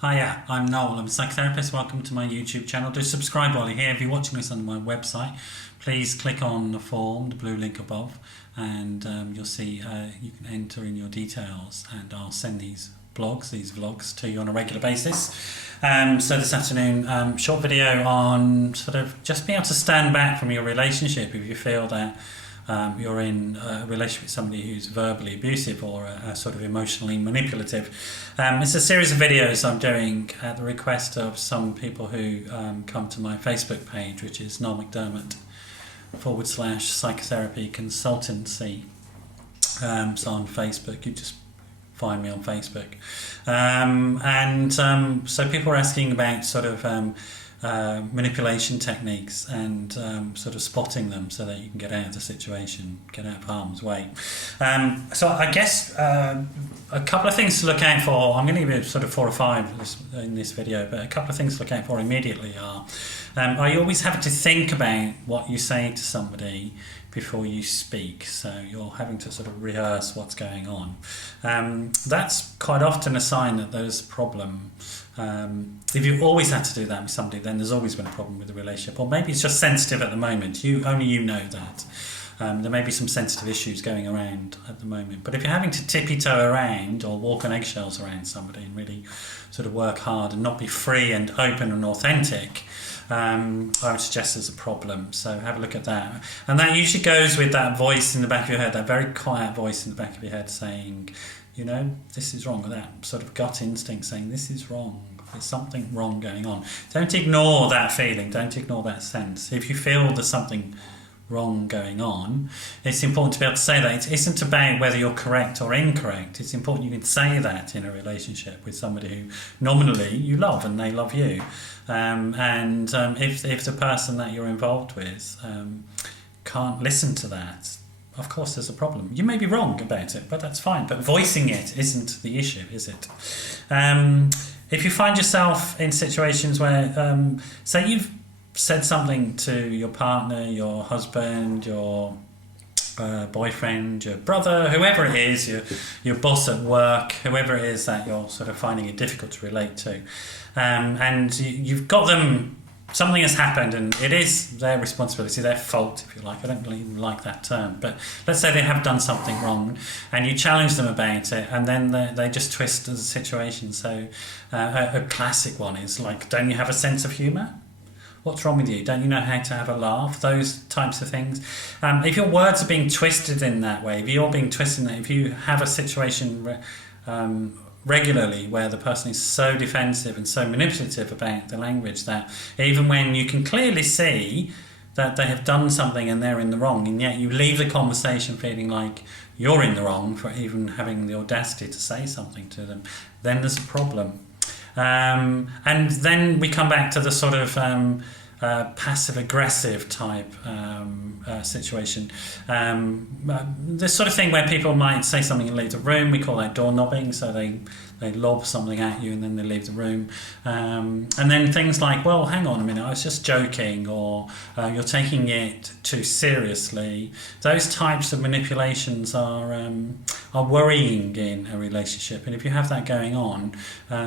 Hiya, I'm Noel. I'm a psychotherapist. Welcome to my YouTube channel. Do subscribe while you're here. If you're watching this on my website, please click on the form, the blue link above, and you'll see you can enter in your details, and I'll send these vlogs to you on a regular basis. So this afternoon, short video on sort of just being able to stand back from your relationship if you feel that you're in a relationship with somebody who's verbally abusive or sort of emotionally manipulative. It's a series of videos I'm doing at the request of some people who come to my Facebook page, which is Noel McDermott /psychotherapy consultancy. So on Facebook, you just find me on Facebook. So people are asking about sort of manipulation techniques and sort of spotting them so that you can get out of the situation, get out of harm's way. So I guess a couple of things to look out for. I'm going to give you sort of 4 or 5 in this video, but a couple of things to look out for immediately are you always having to think about what you say to somebody before you speak, so you're having to sort of rehearse what's going on. That's quite often a sign that there's a problem. If you've always had to do that with somebody, then there's always been a problem with the relationship, or maybe it's just sensitive at the moment. Only you know that. There may be some sensitive issues going around at the moment, but if you're having to tippy-toe around or walk on eggshells around somebody and really sort of work hard and not be free and open and authentic, I would suggest there's a problem. So have a look at that. And that usually goes with that voice in the back of your head, that very quiet voice in the back of your head saying, you know, this is wrong, or that sort of gut instinct saying, this is wrong. There's something wrong going on. Don't ignore that feeling. Don't ignore that sense. If you feel there's something wrong going on, it's important to be able to say that. It isn't about whether you're correct or incorrect. It's important you can say that in a relationship with somebody who nominally you love and they love you. If the person that you're involved with can't listen to that, of course there's a problem. You may be wrong about it, but that's fine. But voicing it isn't the issue, is it? If you find yourself in situations where, say you've said something to your partner, your husband, your boyfriend, your brother, whoever it is, your boss at work, whoever it is that you're sort of finding it difficult to relate to, and you've got them, something has happened and it is their responsibility, their fault, if you like. I don't really like that term, but let's say they have done something wrong and you challenge them about it, and then they just twist the situation. So a classic one is like, don't you have a sense of humour? What's wrong with you? Don't you know how to have a laugh? Those types of things. If your words are being twisted in that way, if you're being twisted in that, if you have a situation regularly where the person is so defensive and so manipulative about the language that even when you can clearly see that they have done something and they're in the wrong, and yet you leave the conversation feeling like you're in the wrong for even having the audacity to say something to them, then there's a problem. And then we come back to the sort of passive-aggressive type situation. This sort of thing where people might say something and leave the room, we call that door-knobbing, so they lob something at you and then they leave the room. And then things like, well, hang on a minute, I was just joking, or you're taking it too seriously. Those types of manipulations are worrying in a relationship, and if you have that going on,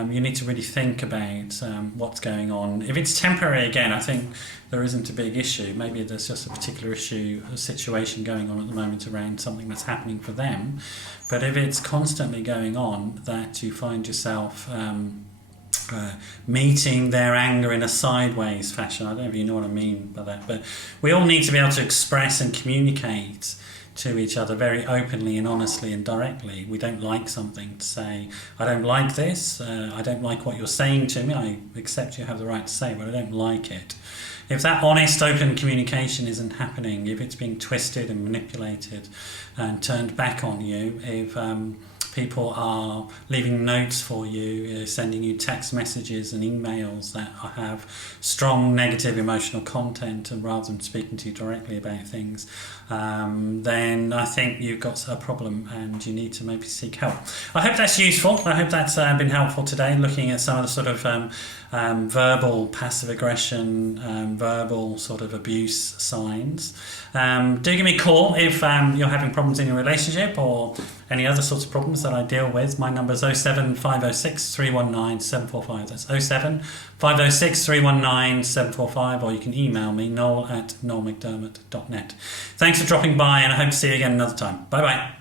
you need to really think about what's going on. If it's temporary, again, I think there isn't a big issue. Maybe there's just a particular issue, a situation going on at the moment around something that's happening for them. But if it's constantly going on, that you find yourself meeting their anger in a sideways fashion. I don't know if you know what I mean by that, but we all need to be able to express and communicate to each other very openly and honestly and directly. We don't like something to say, I don't like this, I don't like what you're saying to me, I accept you have the right to say, but I don't like it. If that honest, open communication isn't happening, if it's being twisted and manipulated and turned back on you, if people are leaving notes for you, sending you text messages and emails that have strong negative emotional content, and rather than speaking to you directly about things, then I think you've got a problem and you need to maybe seek help. I hope that's useful. I hope that's been helpful today, looking at some of the sort of verbal passive aggression, verbal sort of abuse signs. Do give me a call if you're having problems in your relationship, or any other sorts of problems that I deal with, my number is 07506 319 745. That's 07506 319 745, or you can email me, noel@noelmcdermott.net. Thanks for dropping by, and I hope to see you again another time. Bye bye.